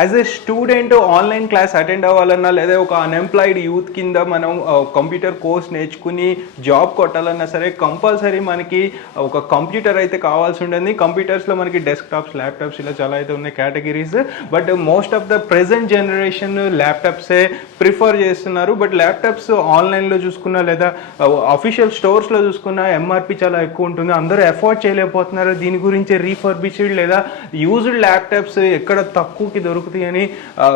As a student online class attend అవ్వాలన్నా లేదా ఒక అన్ఎంప్లాయిడ్ యూత్ కింద మనం కంప్యూటర్ కోర్స్ నేర్చుకుని జాబ్ కొట్టాలన్నా సరే కంపల్సరీ మనకి ఒక కంప్యూటర్ అయితే కావాల్సి ఉంటుంది. కంప్యూటర్స్లో మనకి డెస్క్టాప్స్, ల్యాప్టాప్స్ ఇలా చాలా అయితే ఉన్నాయి categories. But most of the present generation ల్యాప్టాప్సే ప్రిఫర్ చేస్తున్నారు. బట్ ల్యాప్టాప్స్ ఆన్లైన్లో చూసుకున్నా లేదా అఫీషియల్ స్టోర్స్లో చూసుకున్నా ఎంఆర్పి చాలా ఎక్కువ ఉంటుంది. అందరూ ఎఫోర్డ్ చేయలేకపోతున్నారు. దీని గురించి రీఫర్బిష్డ్ లేదా యూజ్డ్ ల్యాప్టాప్స్ ఎక్కడ తక్కువకి దొరుకుతాయి అని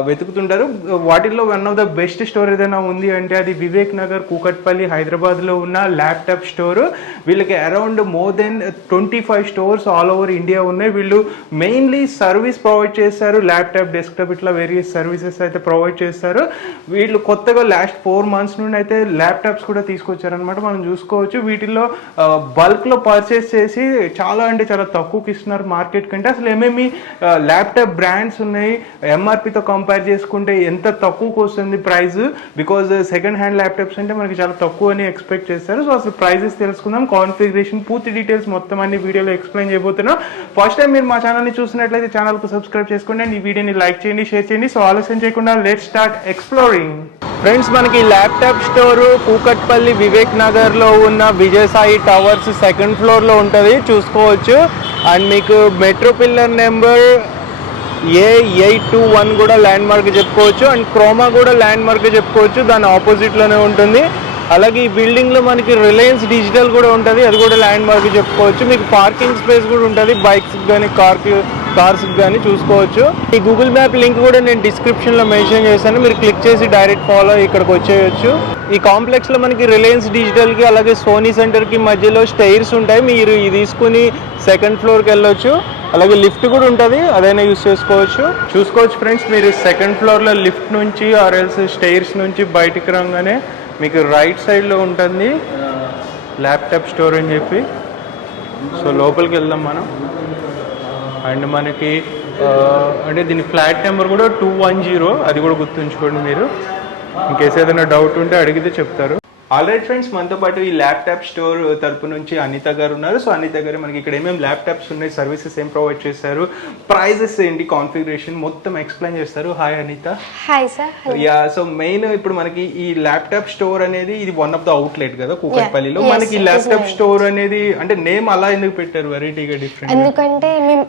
వెతుకుతుంటారు. వాటిల్లో one of the best store ఏదైనా ఉంది అంటే అది వివేక్ నగర్, కూకట్పల్లి, హైదరాబాద్లో ఉన్న ల్యాప్టాప్ స్టోర్. వీళ్ళకి around more than 25 stores all over India ఉన్నాయి. వీళ్ళు మెయిన్లీ సర్వీస్ ప్రొవైడ్ చేస్తారు. ల్యాప్టాప్, డెస్క్టాప్ ఇట్లా వేరియస్ సర్వీసెస్ అయితే ప్రొవైడ్ చేస్తారు. వీళ్ళు కొత్తగా లాస్ట్ 4 months నుండి అయితే ల్యాప్టాప్స్ కూడా తీసుకొచ్చారనమాట. మనం చూసుకోవచ్చు. వీటిల్లో బల్క్లో పర్చేస్ చేసి చాలా అంటే చాలా తక్కువకి ఇస్తున్నారు మార్కెట్ కంటే. అసలు ఏమేమి ల్యాప్టాప్ బ్రాండ్స్ ఉన్నాయి, ఎంఆర్పితో కంపేర్ చేసుకుంటే ఎంత తక్కువకి వస్తుంది price, because second hand laptops అంటే మనకి చాలా తక్కువ అని ఎక్స్పెక్ట్ చేస్తారు. సో అసలు ప్రైజెస్ తెలుసుకుందాం, కాన్ఫిగరేషన్, పూర్తి డీటెయిల్స్ మొత్తం అన్ని వీడియోలో ఎక్స్ప్లెయిన్ చేయబోతున్నాం. ఫస్ట్ టైం మీరు మా ఛానల్ని చూసినట్లయితే ఛానల్కు సబ్స్క్రైబ్ చేసుకోండి అండ్ ఈ వీడియోని లైక్ చేయండి, షేర్ చేయండి. సో ఆలస్యం చేయకుండా లెట్స్ స్టార్ట్ ఎక్స్ప్లోరింగ్. ఫ్రెండ్స్, మనకి ల్యాప్టాప్ స్టోరు కూకట్పల్లి వివేక్ నగర్లో ఉన్న విజయసాయి టవర్స్ 2nd floorలో ఉంటుంది, చూసుకోవచ్చు. అండ్ మీకు మెట్రో పిల్లర్ నెంబర్ A821 కూడా ల్యాండ్ మార్క్ చెప్పుకోవచ్చు. అండ్ క్రోమా కూడా ల్యాండ్ మార్క్ చెప్పుకోవచ్చు, దాని ఆపోజిట్లోనే ఉంటుంది. అలాగే ఈ బిల్డింగ్లో మనకి రిలయన్స్ డిజిటల్ కూడా ఉంటుంది, అది కూడా ల్యాండ్ మార్క్ చెప్పుకోవచ్చు. మీకు పార్కింగ్ స్పేస్ కూడా ఉంటుంది, బైక్స్కి కానీ కార్స్కి కానీ చూసుకోవచ్చు. ఈ గూగుల్ మ్యాప్ లింక్ కూడా నేను డిస్క్రిప్షన్లో మెన్షన్ చేశాను, మీరు క్లిక్ చేసి డైరెక్ట్ ఫాలో ఇక్కడికి వచ్చేయచ్చు. ఈ కాంప్లెక్స్లో మనకి రిలయన్స్ డిజిటల్కి అలాగే సోనీ సెంటర్కి మధ్యలో స్టైర్స్ ఉంటాయి. మీరు ఇది తీసుకుని 2nd floorకి వెళ్ళొచ్చు. అలాగే లిఫ్ట్ కూడా ఉంటుంది, అదైనా యూస్ చేసుకోవచ్చు. చూసుకోవచ్చు ఫ్రెండ్స్, మీరు 2nd floorలో లిఫ్ట్ నుంచి ఆర్ఎల్స్ స్టైర్స్ నుంచి బయటికి రాగానే మీకు రైట్ సైడ్లో ఉంటుంది ల్యాప్టాప్ స్టోర్ అని చెప్పి. సో లోపలికి వెళ్దాం మనం. అండ్ మనకి అంటే దీని ఫ్లాట్ నెంబర్ కూడా 210, అది కూడా గుర్తుంచుకోండి మీరు. ఇంకేస్ ఏదైనా డౌట్ ఉంటే అడిగితే చెప్తారు. ఆల్రైట్ ఫ్రెండ్స్, మనతో పాటు ఈ ల్యాప్టాప్ స్టోర్ తరపు నుంచి అనిత గారు ఉన్నారు. సో అనిత గారు మనకి ఇక్కడ ఏమేమి ల్యాప్టాప్స్ ఉన్నాయి, సర్వీసెస్ ఏం ప్రొవైడ్ చేస్తారు, ప్రైజెస్ ఏంటి, కాన్ఫిగరేషన్ మొత్తం ఎక్స్ప్లెయిన్ చేస్తారు. Hi Anitha. Hi sir. Yeah, so main ఇప్పుడు మనకి ఈ ల్యాప్టాప్ స్టోర్ అనేది ఇది వన్ ఆఫ్ ద అవుట్లెట్ కదా కూకట్పల్లిలో. మనకి ఈ ల్యాప్టాప్ స్టోర్ అనేది అంటే నేమ్ అలా ఎందుకు పెట్టారు, వెరైటీగా డిఫరెంట్? ఎందుకంటే మేము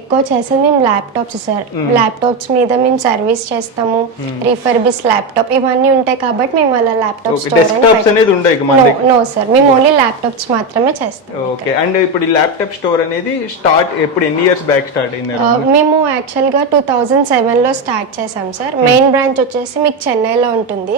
ఎక్కువ చేసేది మేము ల్యాప్టాప్స్ సార్. ల్యాప్టాప్స్ మీద మేము సర్వీస్ చేస్తాము, రీఫర్బిష్ ల్యాప్టాప్ ఇవన్నీ ఉంటాయి కాబట్టి మేము అలా ల్యాప్టాప్ డెస్క్టాప్స్ అనేది ఉండదు మన దగ్గర. నో సార్, మేము ఓన్లీ ల్యాప్టాప్స్ మాత్రమే చేస్తాం. ఓకే. అండ్ ఇప్పుడు ఈ ల్యాప్టాప్ స్టోర్ అనేది స్టార్ట్ ఎప్పుడు, ఎన్ని ఇయర్స్ బ్యాక్ స్టార్ట్ అయింది? మేము యాక్చువల్ గా 2007లో స్టార్ట్ చేసాం సార్. మెయిన్ బ్రాంచ్ వచ్చేసి మీకు చెన్నైలో ఉంటుంది.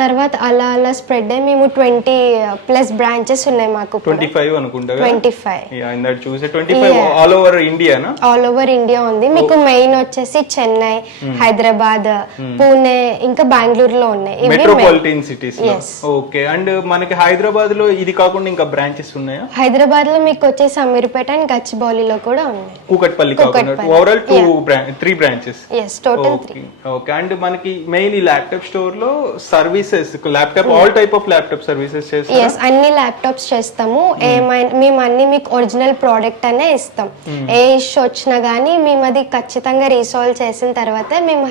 తర్వాత అలా అలా స్ప్రెడ్ అయ్యి మేము 20+ బ్రాంచెస్ ఉన్నాయి మాకు. 25 అనుకుంటా. 25 ఇందాక చూసే 25 all over Indiana? All over India ఉంది. మీకు మెయిన్ వచ్చేసి చెన్నై, హైదరాబాద్, పూణే, ఇంకా బెంగళూరులో ఉన్నాయి. Metropolitan cities. ఓకే. అండ్ మనకి హైదరాబాద్ లో ఇది కాకుండా ఇంకా బ్రాంచెస్ ఉన్నాయా? హైదరాబాద్ లో మీకు వచ్చేసి అమీర్పేట అండ్ గచ్చిబౌలిలో కూడా ఉన్నాయి. కూకట్పల్లి కాకుండా overall 3 branches. yes, total 3. Okay. And మనకి మెయిన్ ఈ ల్యాప్టాప్ స్టోర్ లో services, laptop all type of laptop services చేస్తాం. yes, అన్ని ల్యాప్టాప్స్ చేస్తాము. ఏమైనా మేము అన్ని మీకు ఒరిజినల్ ప్రోడక్ట్ అనే ఇస్తాం. ఏ ఇష్యూ వచ్చినా గానీ మేము అది ఖచ్చితంగా రీసాల్వ్ చేసిన తర్వాత మేము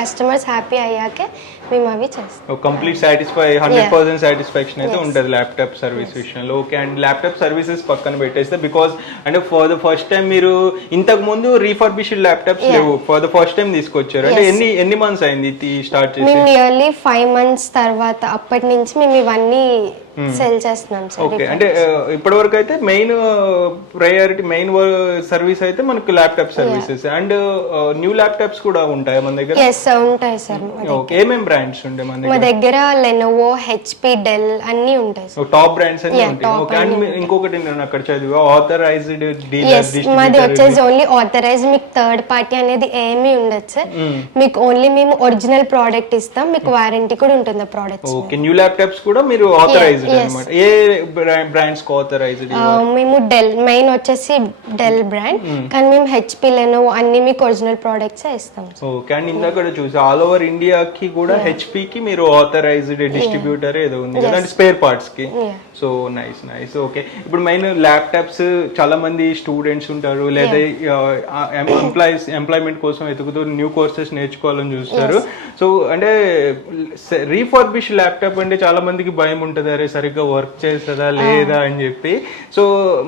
కస్టమర్స్ హ్యాపీ అయ్యాకే మేము అవి చేస్తాం. కంప్లీట్ సాటిస్ఫై 100% సాటిస్ఫాక్షన్ అయితే ఉంటుంది ల్యాప్టాప్ సర్వీస్ విషయంలో. ఓకే. అండ్ ల్యాప్టాప్ సర్వీసెస్ పక్కన పెట్టేస్తే, బికాస్ అంటే ఫర్ ద ఫస్ట్ టైం మీరు ఇంతకు ముందు రీఫర్బిష్డ్ ల్యాప్టాప్స్ లేవు, ఫర్ ద ఫస్ట్ టైం తీసుకొచ్చారు. అంటే ఎన్ని మంత్స్ అయింది స్టార్ట్ చేసి? మేము నియర్లీ 5 months తర్వాత అప్పటి నుంచి మేము ఇవన్నీ సెల్ చేస్తున్నాం సార్. ఓకే. అంటే ఇప్పటి వరకు అయితే మెయిన్ ప్రయారిటీ, మెయిన్ సర్వీస్ అయితే మనకు laptop services. And new laptops కూడా ఉంటాయి మన దగ్గర? yes ఉంటాయి సార్. ఓకే. ఏమేం బ్రాండ్స్ ఉంటాయి మన దగ్గర? మా దగ్గర లెనోవో, హెచ్పి, డెల్ అన్ని ఉంటాయి సార్. టాప్ బ్రాండ్స్ అన్ని ఉంటాయి. ఓకే. అండ్ ఇంకొకటి నేను అక్కడ చదివా, ఆథరైజ్డ్ డీలర్. మాది వచ్చేసి ఓన్లీ ఆథరైజ్, మీకు థర్డ్ పార్టీ అనేది ఏమీ ఉండదు సార్. మీకు ఓన్లీ మేము ఒరిజినల్ ప్రోడక్ట్ ఇస్తాం, మీకు వారంటీ కూడా ఉంటుంది ప్రోడక్ట్స్. ఓకే. న్యూ ల్యాప్టాప్స్ కూడా మీరు ఆథరైజ్ ఆథరైజ్డ్ అన్నమాట. ఏ బ్రాండ్స్ ఆథరైజ్డ్? మేము డెల్ మెయిన్ వచ్చేసి డెల్ బ్రాండ్, కానీ మేము హెచ్పి లెనోవో అన్ని మీకు ఒరిజినల్ ప్రోడక్ట్స్ ఇస్తాం. ఓకే. అండ్ ఇందాక చూసి ఆల్ ఓవర్ ఇండియాకి కూడా హెచ్పి కి మీరు ఆథరైజ్డ్ డిస్ట్రిబ్యూటర్ ఏదో ఉంది కదా, అంటే స్పేర్ పార్ట్స్ కి. So nice nice. ఓకే. ఇప్పుడు మెయిన్ ల్యాప్టాప్స్ చాలా మంది స్టూడెంట్స్ ఉంటారు, లేదా ఎంప్లాయ్మెంట్ కోసం వెతుకుతూ న్యూ కోర్సెస్ నేర్చుకోవాలని చూస్తారు. సో అంటే రీఫర్బిష్ ల్యాప్టాప్ అంటే చాలా మందికి భయం ఉంటుంది, అరే సరిగ్గా వర్క్ చేస్తుందా లేదా అని చెప్పి. సో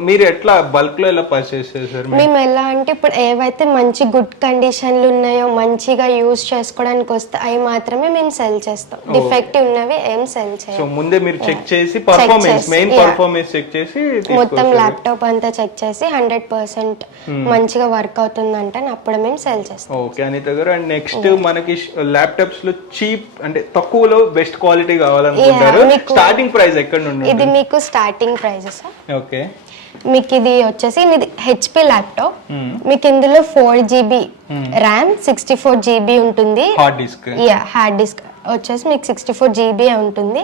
మీరు ఎట్లా బల్క్ లో ఎలా పర్చేస్ చేస్తారు? మేము ఎలా అంటే ఇప్పుడు ఏవైతే మంచి గుడ్ కండిషన్లు ఉన్నాయో, మంచిగా యూజ్ చేసుకోవడానికి వస్తే అవి మాత్రమే మేము సెల్ చేస్తాం. డిఫెక్టివ్ ఉన్నవి ఏం సెల్ చేయం. సో ముందే మీరు చెక్ చేసి పర్ఫార్మెన్స్, మెయిన్ పర్ఫార్మెన్స్ చెక్ చేసి మొత్తం ల్యాప్టాప్ అంతా చెక్ చేసి 100% మంచిగా వర్క్ అవుతుందంటే అప్పుడు మేము సెల్ చేస్తాం. ఓకే అనిత గారు. అండ్ నెక్స్ట్ మనకి ల్యాప్టాప్స్ లో చీప్ అంటే తక్కువలో బెస్ట్ క్వాలిటీ కావాలనుకుంటారు, స్టార్టింగ్ ప్రైస్ ఎక్కడ నుండి? ఇది మీకు స్టార్టింగ్ ప్రైజెస్. ఓకే. మీకు ఇది వచ్చేసి ఇది హెచ్పి ల్యాప్టాప్. మీకు ఇందులో 4GB ర్యామ్, 64GB ఉంటుంది. Hard disk. హార్డ్ డిస్క్ వచ్చేసి మీకు 64GB ఉంటుంది.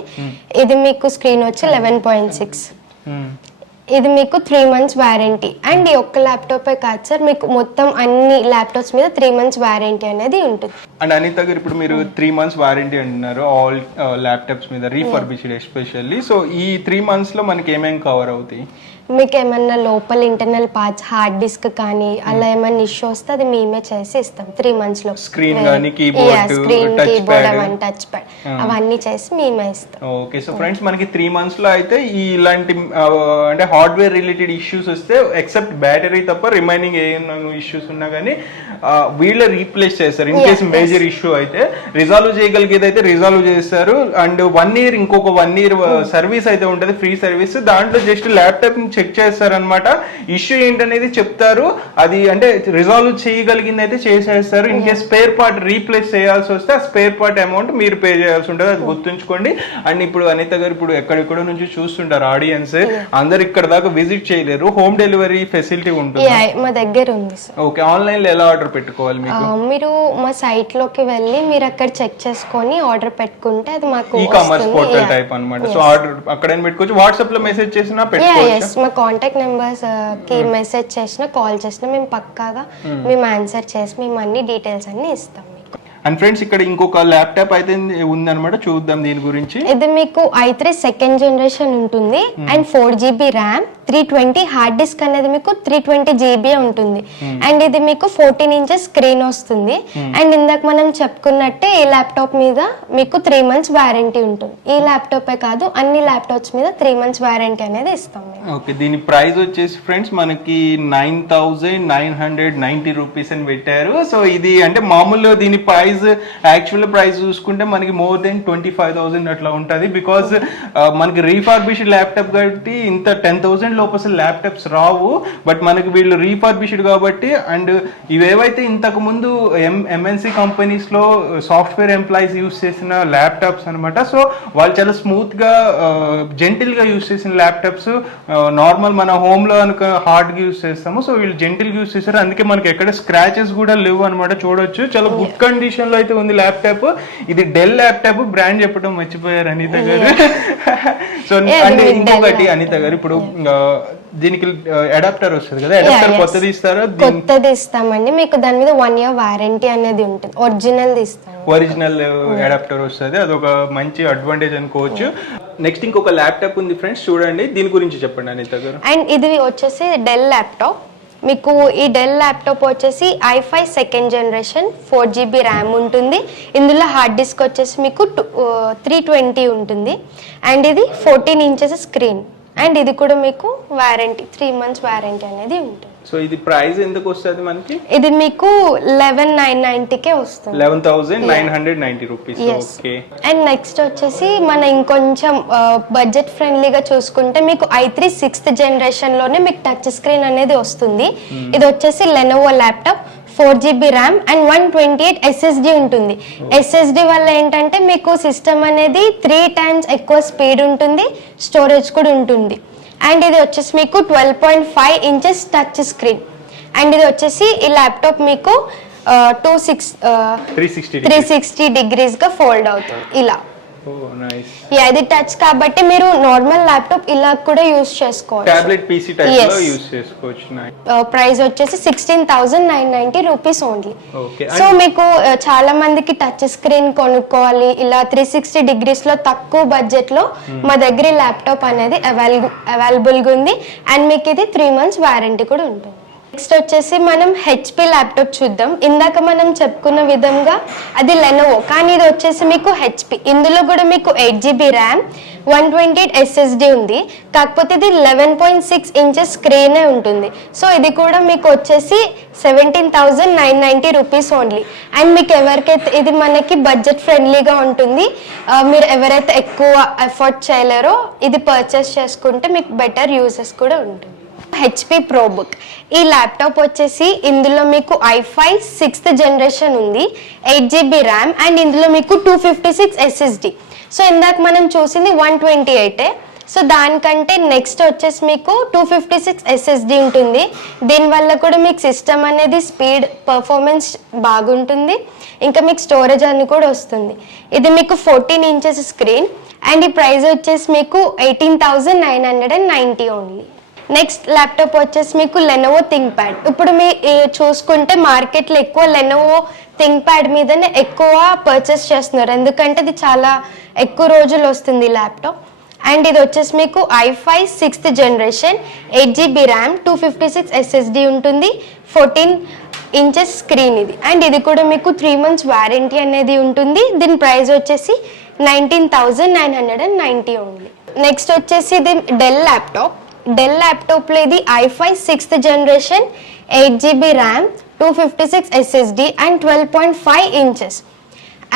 ఇది మీకు స్క్రీన్ వచ్చి 11.6. ఇది మీకు 3 months వారంటీ. అండ్ ఈ ఒక్క ల్యాప్టాపే కాదు సార్, మీకు మొత్తం అన్ని ల్యాప్టాప్స్ మీద 3 months వారంటీ అనేది ఉంటుంది. అండ్ అనిత గారు ఇప్పుడు మీరు 3 months వారంటీ అంటున్నారు ఆల్ ల్యాప్టాప్స్ మీద, రీఫర్బిష్డ్ ఎస్పెషల్లీ. సో ఈ 3 months లో మనకి ఏమేమి కవర్ అవుతాయి? మీకు ఏమన్నా లోపల ఇంటర్నల్ పార్ట్స్, హార్డ్ డిస్క్ కానీ అలా ఏమన్నా ఇష్యూ వస్తే అది మేమే చేసి ఇస్తాం 3 months లో. స్క్రీన్ కానీ కీబోర్డ్, కీబోర్డ్, టచ్ ప్యాడ్ అవన్నీ చేసి మేమే ఇస్తాం. ఓకే. సో ఫ్రెండ్స్ మనకి 3 months లో అయితే ఇలాంటి అంటే హార్డ్వేర్ రిలేటెడ్ ఇష్యూస్ వస్తే ఎక్సెప్ట్ బ్యాటరీ తప్ప రిమైనింగ్ ఏ ఇష్యూస్ ఉన్నా కానీ వీళ్ళే రీప్లేస్ చేస్తారు. ఇన్ కేసు మేజర్ ఇష్యూ అయితే రిజాల్వ్ చేయగలిగేది అయితే రిజాల్వ్ చేస్తారు. అండ్ 1 year ఇంకొక 1 year సర్వీస్ అయితే ఉంటుంది, ఫ్రీ సర్వీస్. దాంట్లో జస్ట్ ల్యాప్టాప్ చెక్ చేస్తారనమాట, ఇష్యూ ఏంటనేది చెప్తారు, అది అంటే రిజాల్వ్ చేయగలిగింది అయితే చేసేస్తారు. In case spare part replace చేయాల్సి వస్తే ఆ స్పేర్ పార్ట్ అమౌంట్ మీరు పే చేయాల్సి ఉంటుంది, అది గుర్తుంచుకోండి. అండ్ ఇప్పుడు అనిత గారు ఇప్పుడు ఎక్కడెక్కడ నుంచి చూస్తుంటారు ఆడియన్స్, అందరు ఇక్కడ దాకా విజిట్ చేయలేరు, హోమ్ డెలివరీ ఫెసిలిటీ ఉంటుంది మా దగ్గర ఉంది. ఓకే. ఆన్లైన్ లో ఎలా ఆర్డర్ పెట్టుకోవాలి? మీరు మా సైట్ లోకి వెళ్ళి మీరు అక్కడ చెక్ చేసుకొని ఆర్డర్ పెట్టుకుంటే అది మాకు ఈ కామర్స్ పోర్టల్ టైప్ అన్నమాట. సో ఆర్డర్ అక్కడైనా పెట్టుకోవచ్చు, వాట్సాప్ లో మెసేజ్ చేసినా పెట్టుకోవచ్చు. మా కాంటాక్ట్ నెంబర్స్ కి మెసేజ్ చేసినా, కాల్ చేసినా మేము పక్కాగా మేము ఆన్సర్ చేసి మేము అన్ని డీటెయిల్స్ అన్ని ఇస్తాం. అండ్ ఫ్రెండ్స్ ఇక్కడ ఇంకొక ల్యాప్టాప్ అయితే ఉందన్నమాట, చూద్దాం దీని గురించి. ఇది మీకు i3 2nd generation ఉంటుంది. And 4GB RAM, 320 hard disk అనేది మీకు 320GB ఉంటుంది. అండ్ ఇది మీకు 14 inches స్క్రీన్ వస్తుంది. అండ్ ఇందాక మనం చెప్పుకున్నట్టే ఈ ల్యాప్టాప్ మీద మీకు 3 months వారంటీ ఉంటుంది. ఈ ల్యాప్టాపే కాదు అన్ని ల్యాప్టాప్స్ మీద 3 months వారంటీ అనేది ఇస్తాం. ఓకే. దీని ప్రైస్ వచ్చేసి ఫ్రెండ్స్ మనకి 9,990 రూపీస్ అని పెట్టారు. సో ఇది అంటే మామూలుగా దీని ప్రైస్ యాక్చువల్ ప్రైస్ చూసుకుంటే మనకి మోర్ దెన్ 25,000 అట్లా ఉంటుంది. బికాస్ మనకి రీఫర్బిష్డ్ ల్యాప్టాప్ కాబట్టి ఇంత 10,000 లోపల ల్యాప్టాప్స్ రావు. బట్ మనకి వీళ్ళు రీఫర్బిష్డ్ కాబట్టి, అండ్ ఇవేవైతే ఇంతకు ముందు ఎంఎన్సి కంపెనీస్ లో సాఫ్ట్వేర్ ఎంప్లాయీస్ యూస్ చేసిన ల్యాప్టాప్స్ అనమాట. సో వాళ్ళు చాలా స్మూత్ గా జెంటిల్ గా యూస్ చేసిన ల్యాప్టాప్స్. నార్మల్ మన హోమ్ లో కనుక హార్డ్ గా యూస్ చేస్తాము, సో వీళ్ళు జెంటిల్ గా యూస్ చేస్తారు. అందుకే మనకి ఎక్కడ స్క్రాచెస్ కూడా లేవు అనమాట. చూడొచ్చు చాలా గుడ్ కండిషన్ లో అయితే ఉంది ల్యాప్టాప్. ఇది డెల్ ల్యాప్టాప్, బ్రాండ్ చెప్పడం మర్చిపోయారు అనిత గారు. సో అంటే ఇంకొకటి అనిత గారు, ఇప్పుడు దీనికి అడాప్టర్ వస్తుంది కదా, అడాప్టర్ కొత్తది ఇస్తారా? కొత్తది ఇస్తామండి, మీకు దాని మీద 1 year వారంటీ అనేది ఉంటుంది. ఒరిజినల్ ఇస్తాం, ఒరిజినల్ అడాప్టర్ వస్తుంది, అదొక మంచి అడ్వాంటేజ్ అనుకోవచ్చు. నెక్స్ట్ ఇంకొక ల్యాప్టాప్ ఉంది ఫ్రెండ్స్, చూడండి దీని గురించి చెప్పండి అనిత గారు. అండ్ ఇది వచ్చేసి డెల్ ల్యాప్టాప్. మీకు ఈ డెల్ ల్యాప్టాప్ వచ్చేసి i5 2nd generation 4GB RAM ఉంటుంది. ఇందులో హార్డ్ డిస్క్ వచ్చేసి మీకు 320 ఉంటుంది. అండ్ ఇది 14 inches స్క్రీన్. అండ్ ఇది కూడా మీకు వారంటీ 3 months వారంటీ అనేది ఉంటుంది. సో ఇది ప్రైస్ ఎందుకు వస్తుంది మనకి? ఇది మీకు 11,990కే వస్తుంది, 11,990 రూపీస్. ఓకే. అండ్ నెక్స్ట్ వచ్చేసి మన ఇంకొంచెం బడ్జెట్ ఫ్రెండ్లీగా చూసుకుంటే మీకు i3 6th generation లోనే మీకు టచ్ స్క్రీన్ అనేది వస్తుంది. ఇది వచ్చేసి Lenovo laptop, 4GB RAM and 128 SSD ఉంటుంది. SSD వల్ల ఏంటంటే మీకు సిస్టమ్ అనేది 3 times ఎక్కువ స్పీడ్ ఉంటుంది, స్టోరేజ్ కూడా ఉంటుంది. అండ్ ఇది వచ్చేసి మీకు 12.5 inches టచ్ స్క్రీన్. అండ్ ఇది వచ్చేసి ఈ ల్యాప్టాప్ మీకు 360 degrees గా ఫోల్డ్ అవుతుంది ఇలా. ఓ నైస్. ఇది టచ్ కాబట్టి మీరు నార్మల్ ల్యాప్టాప్ ఇలా కూడా యూస్ చేసుకోవచ్చు. టాబ్లెట్ పీసీ టైప్ లో యూస్ చేసుకోవచ్చు. ప్రైస్ వచ్చేసి 16,990 రూపీస్ ఓన్లీ. ఓకే. సో మీకు చాలా మందికి టచ్ స్క్రీన్ కొనుక్కోవాలి ఇలా 360 డిగ్రీస్ లో తక్కువ బడ్జెట్ లో మా దగ్గర ల్యాప్టాప్ అనేది అవైలబుల్ గా ఉంది. అండ్ మీకు ఇది 3 months వారంటీ కూడా ఉంటుంది. నెక్స్ట్ వచ్చేసి మనం హెచ్పి ల్యాప్టాప్ చూద్దాం. ఇందాక మనం చెప్పుకున్న విధంగా అది లెనోవో, కానీ ఇది వచ్చేసి మీకు హెచ్పి. ఇందులో కూడా మీకు 8GB ర్యామ్, 128 SSD ఉంది. కాకపోతే ఇది 11.6 inches స్క్రీనే ఉంటుంది. సో ఇది కూడా మీకు వచ్చేసి 17,990 రూపీస్ ఓన్లీ. అండ్ మీకు ఎవరికైతే ఇది మనకి బడ్జెట్ ఫ్రెండ్లీగా ఉంటుంది, మీరు ఎవరైతే ఎక్కువ ఎఫర్ట్ చేయలేరో ఇది పర్చేస్ చేసుకుంటే మీకు బెటర్ యూజెస్ కూడా ఉంటుంది. హెచ్పి ప్రోబుక్ ఈ ల్యాప్టాప్ వచ్చేసి ఇందులో మీకు i5 6th జనరేషన్ ఉంది, 8GB ర్యామ్ అండ్ ఇందులో మీకు 256 SSD. సో ఇందాక మనం చూసింది 128. సో దానికంటే నెక్స్ట్ వచ్చేసి మీకు 256 SSD ఉంటుంది. దీనివల్ల కూడా మీకు సిస్టమ్ అనేది స్పీడ్ పర్ఫార్మెన్స్ బాగుంటుంది, ఇంకా మీకు స్టోరేజ్ అని కూడా వస్తుంది. ఇది మీకు 14 inches స్క్రీన్ అండ్ ఈ ప్రైస్ వచ్చేసి మీకు 18,990 ఓన్లీ. నెక్స్ట్ ల్యాప్టాప్ వచ్చేసి మీకు లెనోవో థింక్ ప్యాడ్. ఇప్పుడు మీ చూసుకుంటే మార్కెట్లో ఎక్కువ లెనోవో థింక్ ప్యాడ్ మీదనే ఎక్కువ పర్చేస్ చేస్తున్నారు, ఎందుకంటే ఇది చాలా ఎక్కువ రోజులు వస్తుంది ల్యాప్టాప్. అండ్ ఇది వచ్చేసి మీకు i5 6th generation, 8GB RAM, 256 SSD ఉంటుంది, 14 inches స్క్రీన్ ఇది. అండ్ ఇది కూడా మీకు 3 months వారంటీ అనేది ఉంటుంది. దీని ప్రైస్ వచ్చేసి 19,990 ఓన్లీ. నెక్స్ట్ వచ్చేసి ఇది డెల్ ల్యాప్టాప్. డెల్ ల్యాప్టాప్లో ఇది i5 6th generation, 8GB RAM, 256 SSD and 12.5 inches.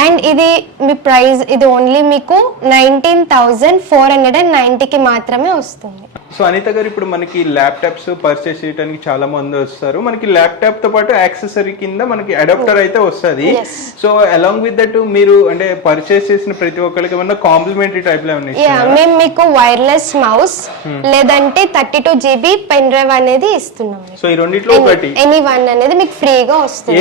And ఇది మీ ప్రైస్ ఇది ఓన్లీ మీకు 19,490కి మాత్రమే వస్తుంది. సో అనిత గారు, ఇప్పుడు మనకి ల్యాప్టాప్స్ పర్చేస్ చేయడానికి చాలా మంది వస్తారు. మనకి ల్యాప్టాప్ తో పాటు యాక్సెసరీ కింద మనకి అడాప్టర్ అయితే వస్తుంది. సో అలాంగ్ విత్ దట్ మీరు అంటే పర్చేస్ చేసిన ప్రతి ఒక్కరికి ఏమన్నా కాంప్లిమెంటరీ టైప్ లో మేము మీకు వైర్లెస్ మౌస్ లేదంటే 32GB పెన్ డ్రైవ్ అనేది ఇస్తున్నాం. సో ఈ రెండిట్లో ఒకటి ఎనీ వన్ అనేది మీకు ఫ్రీగా వస్తుంది.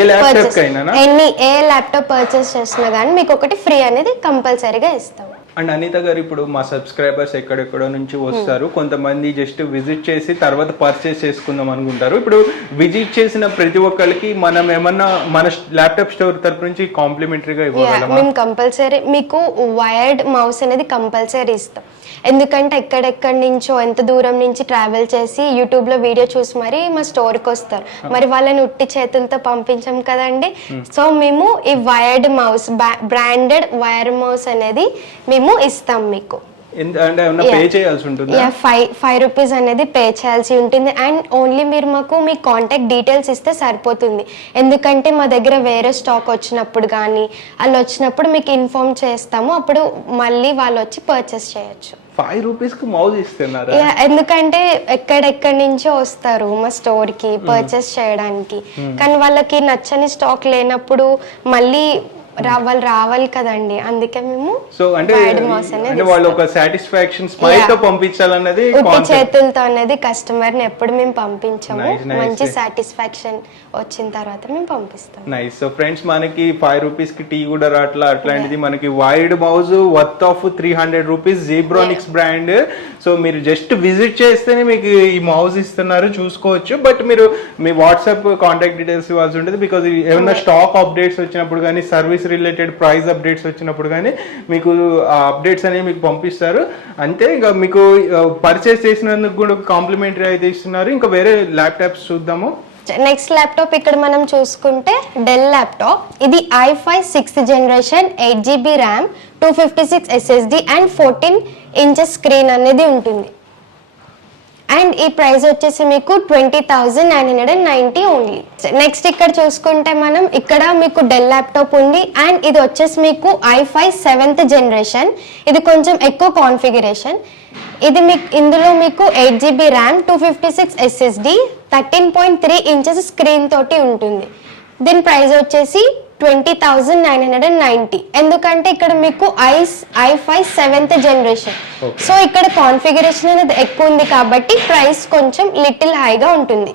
ఏ ల్యాప్టాప్ పర్చేస్ చేసినా కానీ మీకు ఒకటి ఫ్రీ అనేది కంపల్సరీగా ఇస్తాం. అండ్ అనిత గారు, ఇప్పుడు మా సబ్స్క్రైబర్స్ ఎక్కడెక్కడో నుంచి వస్తారు, కొంతమంది జస్ట్ విజిట్ చేసి తర్వాత పర్చేస్ చేసుకుందాం అనుకుంటారు. ఇప్పుడు విజిట్ చేసిన ప్రతి ఒక్కరికి మనం ఏమన్నా మన ల్యాప్టాప్ స్టోర్ తరపు నుంచి కాంప్లిమెంటరీగా ఇవ్వగలమా? మేము కంపల్సరీ మీకు వైర్డ్ మౌస్ అనేది కంపల్సరీ ఇస్తాం. ఎందుకంటే ఎక్కడెక్కడి నుంచో ఎంత దూరం నుంచి ట్రావెల్ చేసి యూట్యూబ్లో వీడియో చూసి మరి మా స్టోర్కి వస్తారు, మరి వాళ్ళని ఉట్టి చేతులతో పంపించాం కదండి. సో మేము ఈ wired mouse, branded wire mouse అనేది మేము ఇస్తాం మీకు. $5 రూపీస్ అనేది పే చేయాల్సి ఉంటుంది. అండ్ ఓన్లీ మీరు మాకు మీ కాంటాక్ట్ డీటెయిల్స్ ఇస్తే సరిపోతుంది, ఎందుకంటే మా దగ్గర వేరే స్టాక్ వచ్చినప్పుడు కానీ వాళ్ళు వచ్చినప్పుడు మీకు ఇన్ఫార్మ్ చేస్తాము, అప్పుడు మళ్ళీ వాళ్ళు వచ్చి పర్చేస్ చేయొచ్చు. 5 రూపీస్కి మౌస్ ఇస్తున్నారు, ఎందుకంటే ఎక్కడెక్కడి నుంచో వస్తారు మా స్టోర్ కి పర్చేస్ చేయడానికి, కానీ వాళ్ళకి నచ్చని స్టాక్ లేనప్పుడు మళ్ళీ వాళ్ళు రావాలి కదండి, అందుకే మేము సో అంటే వాళ్ళు ఒక సాటిస్ఫాక్షన్ స్మైల్ తో పంపించాలన్నది చేతులతో అనేది కస్టమర్ ని ఎప్పుడు మేము పంపించాము, మంచి సాటిస్ఫాక్షన్ వచ్చిన తర్వాత మేము పంపిస్తాం. నైస్. సో ఫ్రెండ్స్, మనకి 5 రూపీస్ కి టీ కూడా రాట్లా, అట్లాంటిది మనకి wired mouse worth of 300 rupees, Zebronics brand. So మీరు జస్ట్ విజిట్ చేస్తేనే మీకు ఈ మౌజ్ ఇస్తున్నారు, చూసుకోవచ్చు. బట్ మీరు మీ వాట్సాప్ కాంటాక్ట్ డీటెయిల్స్ ఇవ్వాల్సి ఉంటుంది, బికాజ్ ఏమైనా స్టాక్ అప్డేట్స్ వచ్చినప్పుడు కానీ సర్వీస్ రిలేటెడ్ ప్రైస్ అప్డేట్స్ వచ్చినప్పుడు కానీ మీకు ఆ అప్డేట్స్ అనేవి మీకు పంపిస్తారు. అంతే, ఇంకా మీకు పర్చేస్ చేసినందుకు కూడా కాంప్లిమెంటరీ అయితే ఇస్తున్నారు. ఇంకా వేరే ల్యాప్టాప్స్ చూద్దాము. నెక్స్ట్ ల్యాప్టాప్ ఇక్కడ మనం చూసుకుంటే డెల్ ల్యాప్టాప్. ఇది i5 6th generation, 8GB RAM, 256 SSD and 14 inches screen అనేది ఉంటుంది. అండ్ ఈ ప్రైస్ వచ్చేసి మీకు 20,990 ఓన్లీ. నెక్స్ట్ ఇక్కడ చూసుకుంటే మనం ఇక్కడ మీకు డెల్ ల్యాప్టాప్ ఉంది. అండ్ ఇది వచ్చేసి మీకు i5 7th జనరేషన్, ఇది కొంచెం ఎక్కువ కాన్ఫిగరేషన్. ఇది మీకు ఇందులో మీకు 8GB RAM, 256 SSD, 13.3 inches screen తోటి ఉంటుంది. దీని ప్రైస్ వచ్చేసి 20,990. ఎందుకంటే ఇక్కడ మీకు i5 7th జనరేషన్, సో ఇక్కడ కాన్ఫిగరేషన్ అనేది ఎక్కువ ఉంది కాబట్టి ప్రైస్ కొంచెం లిటిల్ హైగా ఉంటుంది.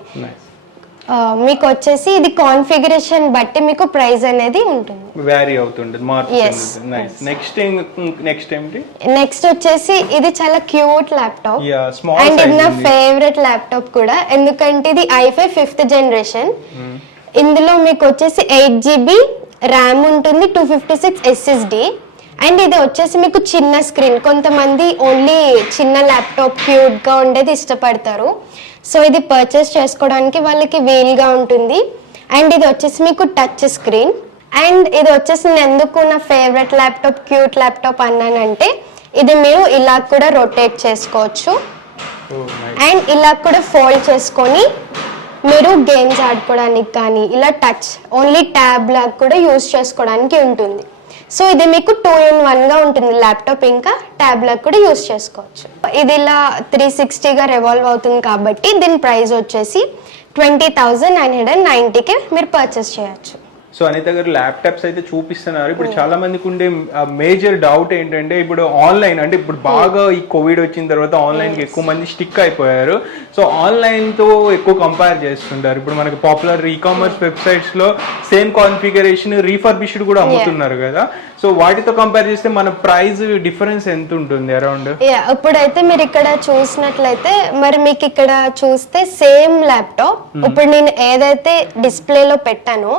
మీకు వచ్చేసి ఇది కాన్ఫిగరేషన్ బట్టి మీకు ప్రైస్ అనేది ఉంటుంది, వ్యారీ అవుతుంటుంది, Yes, మార్పు. నెక్స్ట్ ఏంటి? నెక్స్ట్ వచ్చేసి ఇది చాలా క్యూట్ ల్యాప్టాప్ స్మాల్ అండ్ ఇది నా ఫేవరెట్ ల్యాప్టాప్ కూడా, ఎందుకంటే ఇది i5 5th జనరేషన్. ఇందులో మీకు వచ్చేసి 8GB ర్యామ్ ఉంటుంది, 256 SSD. అండ్ ఇది వచ్చేసి మీకు చిన్న స్క్రీన్, కొంతమంది ఓన్లీ చిన్న ల్యాప్టాప్ క్యూట్గా ఉండేది ఇష్టపడతారు, సో ఇది పర్చేస్ చేసుకోవడానికి వాళ్ళకి వీలుగా ఉంటుంది. అండ్ ఇది వచ్చేసి మీకు టచ్ స్క్రీన్. అండ్ ఇది వచ్చేసి నేను ఎందుకు నా ఫేవరెట్ ల్యాప్టాప్ క్యూట్ ల్యాప్టాప్ అన్నానంటే ఇది మీరు ఇలా కూడా రొటేట్ చేసుకోవచ్చు అండ్ ఇలా కూడా ఫోల్డ్ చేసుకొని మీరు గేమ్స్ ఆడుకోవడానికి కానీ ఇలా టచ్ ఓన్లీ ట్యాబ్ లాగా కూడా యూజ్ చేసుకోవడానికి ఉంటుంది. సో ఇది మీకు 2-in-1 గా ఉంటుంది, ల్యాప్టాప్ ఇంకా ట్యాబ్ లాగా కూడా యూజ్ చేసుకోవచ్చు. ఇది ఇలా 360గా రెవాల్వ్ అవుతుంది కాబట్టి దీని ప్రైస్ వచ్చేసి 20,990కి మీరు పర్చేస్ చేయొచ్చు. సో అనిత గారు ల్యాప్టాప్స్ అయితే చూపిస్తున్నారు. ఇప్పుడు చాలా మందికి ఉండే మేజర్ డౌట్ ఏంటంటే ఇప్పుడు ఆన్లైన్ అంటే ఇప్పుడు బాగా ఈ కోవిడ్ వచ్చిన తర్వాత ఆన్లైన్కి ఎక్కువ మంది స్టిక్ అయిపోయారు. సో ఆన్లైన్తో ఎక్కువ కంపేర్ చేస్తుంటారు. ఇప్పుడు మనకి పాపులర్ ఈకామర్స్ వెబ్సైట్స్లో సేమ్ కాన్ఫిగరేషన్ రీఫర్బిష్డ్ కూడా అమ్ముతున్నారు కదా. సో వాటితో కంపేర్ చేస్తే మన ప్రైస్ డిఫరెన్స్ ఎంత ఉంటుంది అరౌండ్? ఇప్పుడైతే మీరు ఇక్కడ చూసినట్లయితే మరి మీకు ఇక్కడ చూస్తే సేమ్ ల్యాప్టాప్ ఇప్పుడు నేను ఏదైతే డిస్ప్లేలో పెట్టానో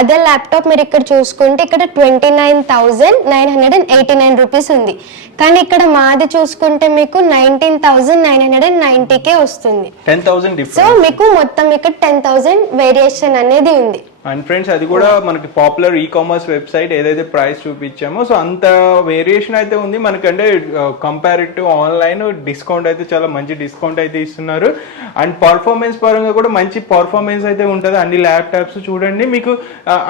అదే ల్యాప్టాప్ మీరు ఇక్కడ చూసుకుంటే ఇక్కడ 29,989 రూపీస్ ఉంది, కానీ ఇక్కడ మాది చూసుకుంటే మీకు 19,990కే వస్తుంది. 10,000 సో డిఫరెన్స్. మీకు మొత్తం ఇక్కడ 10,000 వేరియేషన్ అనేది ఉంది. అండ్ ఫ్రెండ్స్ అది కూడా మనకి పాపులర్ ఈకామర్స్ వెబ్సైట్ ఏదైతే ప్రైస్ చూపించామో సో అంత వేరియేషన్ అయితే ఉంది మనకంటే కంపారిటివ్ ఆన్లైన్ డిస్కౌంట్ అయితే చాలా మంచి డిస్కౌంట్ అయితే ఇస్తున్నారు. అండ్ పర్ఫార్మెన్స్ పరంగా కూడా మంచి పర్ఫార్మెన్స్ అయితే ఉంటుంది అన్ని ల్యాప్టాప్స్ చూడండి మీకు.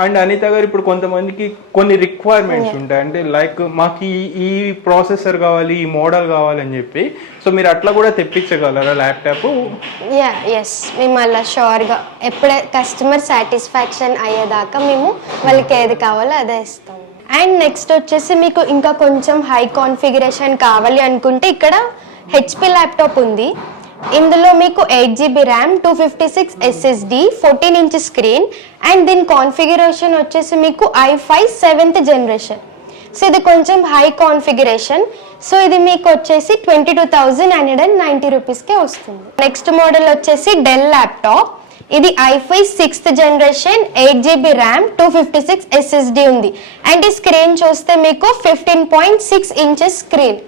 అండ్ అనిత గారు ఇప్పుడు కొంతమందికి కొన్ని రిక్వైర్మెంట్స్ ఉంటాయి, అంటే లైక్ మాకు ఈ ప్రాసెసర్ కావాలి, ఈ మోడల్ కావాలని చెప్పి, సో మీరు అట్లా కూడా తెప్పించగలరా ల్యాప్టాప్? ఎస్, మేము అలా షూర్గా ఎప్పుడే కస్టమర్ సాటిస్ఫాక్షన్ అయ్యేదాకా మేము వాళ్ళకి ఏది కావాలో అదే ఇస్తాం. అండ్ నెక్స్ట్ వచ్చేసి మీకు ఇంకా కొంచెం హై కాన్ఫిగరేషన్ కావాలి అనుకుంటే ఇక్కడ హెచ్పి ల్యాప్టాప్ ఉంది. ఇందులో మీకు 8GB RAM, 256 SSD, 14 inch screen and దీని కాన్ఫిగరేషన్ వచ్చేసి మీకు i5 7th జనరేషన్. సో ఇది కొంచెం హై కాన్ఫిగరేషన్, సో ఇది మీకు వచ్చేసి 22,990 రూపీస్కే వస్తుంది. నెక్స్ట్ మోడల్ వచ్చేసి డెల్ ల్యాప్టాప్. ఇది i5 6th generation, 8GB RAM, 256 SSD ఉంది అండ్ ఈ స్క్రీన్ చూస్తే మీకు 15.6 ఇంచెస్ స్క్రీన్.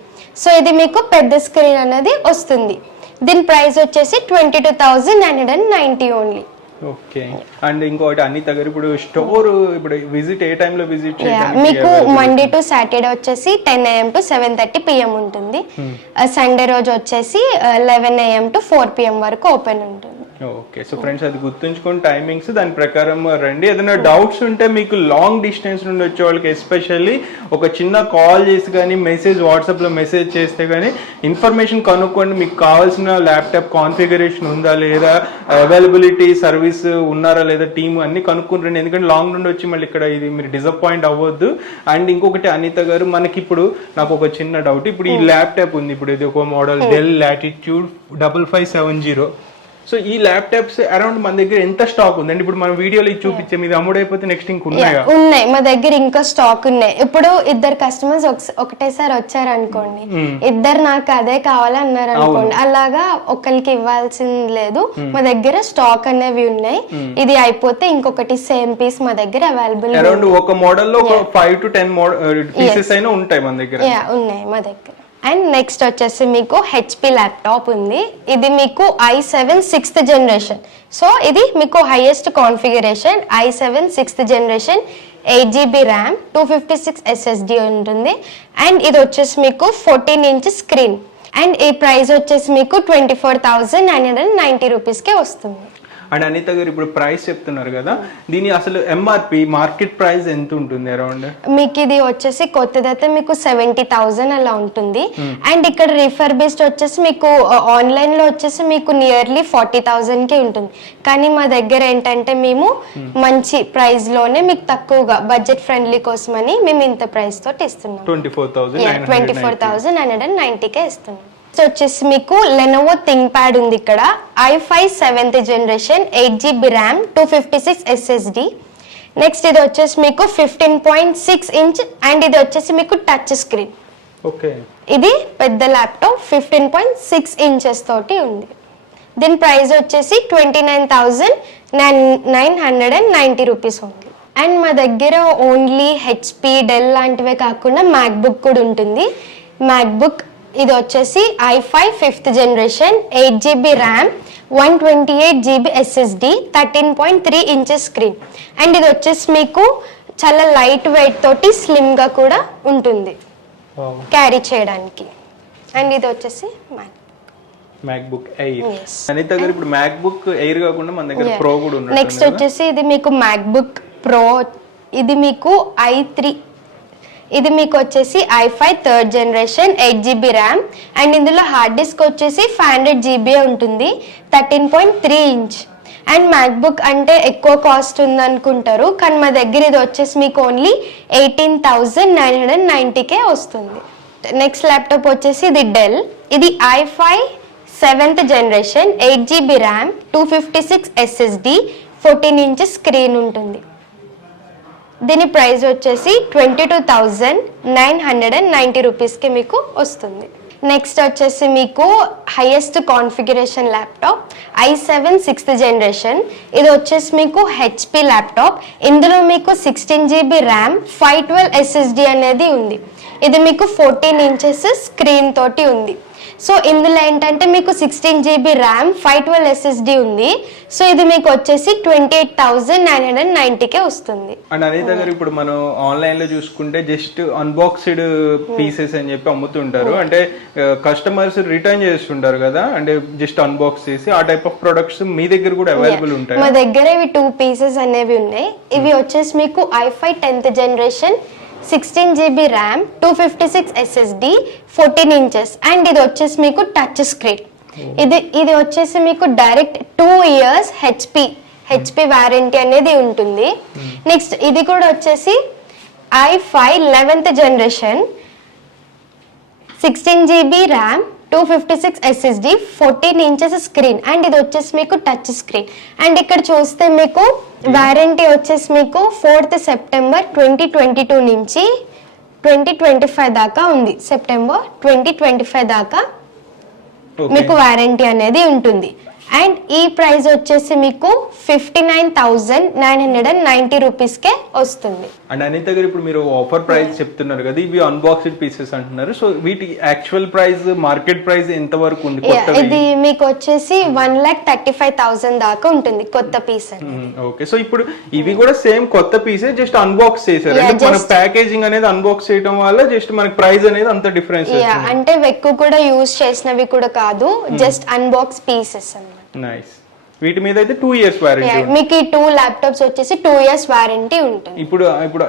సో ఇది మీకు పెద్ద స్క్రీన్ అనేది వస్తుంది. దీని ప్రైస్ వచ్చేసి 22,990 ఓన్లీ. ఓకే. అండ్ ఇంకోటి అనిత గారు ఇప్పుడు స్టోర్ ఇప్పుడు విజిట్ ఏ టైంలో విజిట్ చేయాలి? మీకు మండే టు సాటర్డే వచ్చేసి 10 AM to 7:30 PM ఉంటుంది. సండే రోజు వచ్చేసి 11 AM to 4 PM వరకు ఓపెన్ ఉంటుంది. ఓకే. సో ఫ్రెండ్స్ అది గుర్తుంచుకోండి టైమింగ్స్, దాని ప్రకారం రండి. ఏదైనా డౌట్స్ ఉంటే మీకు లాంగ్ డిస్టెన్స్ నుండి వచ్చే వాళ్ళకి ఎస్పెషల్లీ ఒక చిన్న కాల్ చేసి కానీ వాట్సాప్లో మెసేజ్ చేస్తే కానీ ఇన్ఫర్మేషన్ కనుక్కోండి. మీకు కావాల్సిన ల్యాప్టాప్ కాన్ఫిగరేషన్ ఉందా లేదా, అవైలబిలిటీ సర్వీస్ ఉన్నారా లేదా, టీమ్ అన్ని కనుక్కుంటారండి. ఎందుకంటే లాంగ్ నుండి వచ్చి మళ్ళీ ఇక్కడ ఇది మీరు డిసప్పాయింట్ అవ్వద్దు. అండ్ ఇంకొకటి అనిత గారు మనకి ఇప్పుడు నాకు ఒక చిన్న డౌట్, ఇప్పుడు ఈ ల్యాప్టాప్ ఉంది, ఇప్పుడు ఇది ఒక మోడల్ డెల్ లాటిట్యూడ్ 5570. సో ఈ ల్యాప్టాప్స్ అరౌండ్ మన దగ్గర ఎంత స్టాక్ ఉందండి? ఇప్పుడు మన వీడియోలో ఇది చూపించే మీద అమ్ముడైపోతే నెక్స్ట్ ఇంక ఉన్నాయా? ఉన్నాయి, మా దగ్గర ఇంకా స్టాక్ ఉన్నాయి. ఇప్పుడు ఇద్దరు కస్టమర్స్ ఒకటేసారి వచ్చారు అనుకోండి, ఇద్దరు నాకు అదే కావాలన్నారు అనుకోండి, అలాగా ఒకరికి ఇవ్వాల్సింది లేదు. మా దగ్గర స్టాక్ అనేవి ఉన్నాయి. ఇది అయిపోతే ఇంకొకటి సేమ్ పీస్ మా దగ్గర అవైలబుల్. అరౌండ్ ఒక మోడల్ లో 5 to 10 పీసెస్ అయినా ఉంటాయి మన దగ్గర. ఉన్నాయి మా దగ్గర. అండ్ నెక్స్ట్ వచ్చేసి మీకు హెచ్పి ల్యాప్టాప్ ఉంది. ఇది మీకు i7 6th జనరేషన్. సో ఇది మీకు highest configuration i7 6th generation, 8GB RAM, 256 SSD ఉంటుంది అండ్ ఇది వచ్చేసి మీకు 14 ఇంచ్ స్క్రీన్ అండ్ ఈ ప్రైస్ వచ్చేసి మీకు 24,990 రూపీస్కే వస్తుంది. అండ్ అనిత గారు ఇప్పుడు ప్రైస్ చెప్తున్నారు కదా, దీని అసలు ఎంఆర్పి మార్కెట్ ప్రైస్ ఎంత ఉంటుంది అరౌండ్? మీకు ఇది వచ్చేసి కొత్తదైతే మీకు 70,000 అలా ఉంటుంది. అండ్ ఇక్కడ రిఫర్బిష్డ్ వచ్చేసి మీకు ఆన్లైన్ లో వచ్చేసి మీకు నియర్లీ 40,000కే ఉంటుంది. కానీ మా దగ్గర ఏంటంటే మేము మంచి ప్రైస్ లోనే మీకు తక్కువగా బడ్జెట్ ఫ్రెండ్లీ కోసమని మేము ఇంత ప్రైస్ తోటి ఇస్తున్నాం. 24,990కే ఇస్తున్నాం. వచ్చేసి మీకు లెనోవో థింక్ ప్యాడ్ ఉంది ఇక్కడ. i5 7th generation 8GB RAM 256 SSD. Next ఇది వచ్చేసి మీకు 15.6 ఇంచ్ అండ్ ఇది వచ్చేసి మీకు టచ్ స్క్రీన్. ఓకే, ఇది పెద్ద ల్యాప్టాప్ 15.6 ఇంచెస్ తోటి ఉంది. దీని ప్రైస్ వచ్చేసి 29,990 రూపీస్ ఓన్లీ. అండ్ మా దగ్గర ఓన్లీ హెచ్పి డెల్ లాంటివే కాకుండా మ్యాక్బుక్ కూడా ఉంటుంది. మ్యాక్బుక్ ఇది వచ్చేసి i5 5th generation 8GB RAM 128GB SSD 13.3 inches screen. And ఇది వచ్చేసి మీకు చాలా లైట్ వెయిట్ తోటి స్లిమ్ గా కూడా ఉంటుంది క్యారీ చేయడానికి. అండ్ ఇది వచ్చేసి మ్యాక్బుక్ ఎయిర్. అనిత గారు ఇప్పుడు మ్యాక్బుక్ ఎయిర్ కాకుండా మన దగ్గర ప్రో కూడా ఉంది. నెక్స్ట్ వచ్చేసి ఇది మీకు మ్యాక్బుక్ ప్రో. ఇది మీకు i3. ఇది మీకు వచ్చేసి i5 3rd generation 8GB RAM and ఇందులో హార్డ్ డిస్క్ వచ్చేసి 500GB ఉంటుంది 13.3 ఇంచ్. అండ్ మ్యాక్బుక్ అంటే ఎక్కువ కాస్ట్ ఉందనుకుంటారు, కానీ మా దగ్గర ఇది వచ్చేసి మీకు ఓన్లీ 18,990కే వస్తుంది. నెక్స్ట్ ల్యాప్టాప్ వచ్చేసి ఇది డెల్. ఇది i5 7th generation 8GB RAM 256 SSD 14 inches screen ఉంటుంది. దీని ప్రైస్ వచ్చేసి 22,990 రూపీస్కి మీకు వస్తుంది. నెక్స్ట్ వచ్చేసి మీకు highest configuration laptop i7 6th generation. ఇది వచ్చేసి మీకు హెచ్పి ల్యాప్టాప్. ఇందులో మీకు 16GB ర్యామ్ 512 SSD అనేది ఉంది. ఇది మీకు 14 ఇంచెస్ స్క్రీన్ తోటి ఉంది. సో ఇందులో ఏంటంటే మీకు 16GB ర్యామ్ 512 SSD ఉంది. సో ఇది మీకు వచ్చేసి 28,990కే వస్తుంది. అండ్ అనిత గారు ఇప్పుడు మనం ఆన్లైన్ లో చూసుకుంటే జస్ట్ అన్బాక్స్డ్ పీసెస్ అని చెప్పి అమ్ముతుంటారు. అంటే కస్టమర్స్ రిటర్న్ చేస్తుంటారు కదా, అంటే జస్ట్ అన్బాక్స్ చేసి ఆ టైప్ ఆఫ్ ప్రొడక్ట్స్ మీ దగ్గర కూడా అవైలబుల్ ఉంటాయి. మా దగ్గర ఇవి 2 పీసెస్ అనేవి ఉన్నాయి. ఇవి వచ్చేసి మీకు i5 10th generation 16GB RAM 256 SSD 14 inches and ఇది వచ్చేసి మీకు టచ్ స్క్రీన్. ఇది వచ్చేసి మీకు డైరెక్ట్ 2 years హెచ్పి వారంటీ అనేది ఉంటుంది. నెక్స్ట్ ఇది కూడా వచ్చేసి i5 11th generation 16GB RAM 256 SSD 14 inches screen and ఇది వచ్చేసి మీకు టచ్ స్క్రీన్. అండ్ ఇక్కడ చూస్తే మీకు వారంటీ వచ్చేసి మీకు 4th సెప్టెంబర్ 2022 నుంచి 2025 దాకా ఉంది. సెప్టెంబర్ 2025 దాకా మీకు వారంటీ అనేది ఉంటుంది. అండ్ ఈ ప్రైస్ వచ్చేసి మీకు 59,990 రూపీస్కే వస్తుంది. అండ్ అనిత గారు ఇప్పుడు మీరు ఆఫర్ ప్రైస్ చెప్తున్నారు కదా, ఇవి అన్బాక్స్డ్ పీసెస్ అంటున్నారు. సో వీటి యాక్చువల్ ప్రైస్ మార్కెట్ ప్రైస్ ఎంత వరకు ఉంది? ఇది మీకు వచ్చేసి 1,35,000 దాకా ఉంటుంది కొత్త పీస్. ఓకే, సో ఇప్పుడు ఇవి కూడా సేమ్ కొత్త పీసే, జస్ట్ అన్బాక్స్ చేశారు. మన ప్యాకేజింగ్ అనేది అన్బాక్స్ చేయడం వల్ల జస్ట్ మనకి ప్రైస్ అనేది అంత డిఫరెన్స్. అంటే ఎక్కువ కూడా యూజ్ చేసినవి కూడా కాదు, జస్ట్ అన్బాక్స్ పీసెస్ అన్నమాట. నైస్. వీటి మీద అయితే 2 years వారంటీ. మీకు ఈ 2 ల్యాప్టాప్స్ వచ్చేసి 2 years వారంటీ ఉంటుంది. ఇప్పుడు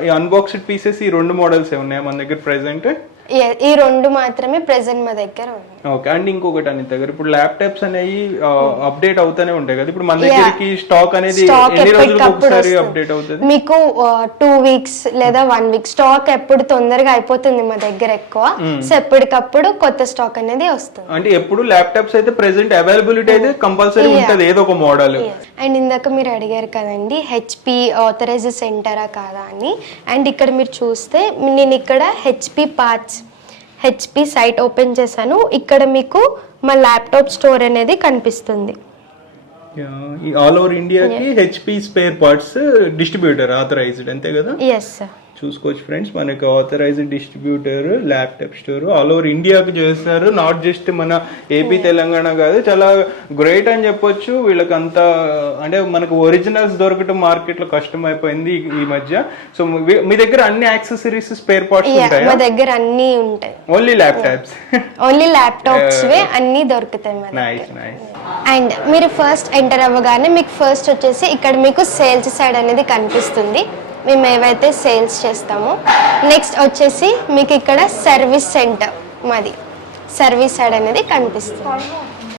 ఈ అన్బాక్స్డ్ పీసెస్ ఈ 2 మోడల్స్ ఉన్నాయా మన దగ్గర ప్రెసెంట్? ఈ 2 మాత్రమే ప్రెసెంట్ మా దగ్గర ఉంది. ఓకే. అండ్ ఇంకొకటి అనిత గారు, ఇప్పుడు ల్యాప్టాప్స్ అనేవి అప్డేట్ అవుతూనే ఉంటాయి కదా, ఇప్పుడు మన దగ్గరికి స్టాక్ అనేది ఎన్ని రోజులకు ఒకసారి అప్డేట్ అవుతుంది? మీకు 2 weeks లేదా 1 week స్టాక్ ఎప్పుడు తొందరగా అయిపోతుంది మా దగ్గర ఎక్కువ. సో ఎప్పటికప్పుడు కొత్త స్టాక్ అనేది వస్తుంది. అంటే ఎప్పుడు ల్యాప్టాప్స్ అయితే ప్రెసెంట్ అవైలబిలిటీ అయితే కంపల్సరీ ఉంటుంది ఏదో ఒక మోడల్. అండ్ ఇందాక మీరు అడిగారు కదండి హెచ్పి ఆథరైజ్ సెంటరా కాదా అని. అండ్ ఇక్కడ మీరు చూస్తే నేను ఇక్కడ హెచ్పి సైట్ ఓపెన్ చేశాను. ఇక్కడ మీకు మా ల్యాప్టాప్ స్టోర్ అనేది కనిపిస్తుంది. ఆల్ ఓవర్ ఇండియాకి HP spare parts distributor authorized అంతే కదా? Yes sir. చూసుకోవచ్చు ఫ్రెండ్స్, మనకి authorized distributor laptop store all over ఇండియాకి చేస్తారు. నాట్ జస్ట్ మన ఏపీ తెలంగాణ కాదు, చాలా గ్రేట్ అని చెప్పొచ్చు. వీళ్ళకంతా అంటే మనకు ఒరిజినల్స్ దొరకటం మార్కెట్లో కష్టం అయిపోయింది ఈ మధ్య. సో మీ దగ్గర అన్ని యాక్సెసరీస్ స్పేర్ పార్ట్స్ ఉంటాయి? మా దగ్గర అన్ని ఉంటాయి. Only laptops? ఓన్లీ ల్యాప్టాప్స్ అన్ని దొరుకుతాయి మన దగ్గర. అండ్ మీరు ఫస్ట్ ఎంటర్ అవ్వగానే మీకు ఫస్ట్ వచ్చేసి ఇక్కడ మీకు సేల్స్ సైడ్ అనేది కనిపిస్తుంది. మేము ఏవైతే సేల్స్ చేస్తామో. నెక్స్ట్ వచ్చేసి మీకు ఇక్కడ సర్వీస్ సెంటర్, మాది సర్వీస్ సైడ్ అనేది కనిపిస్తుంది.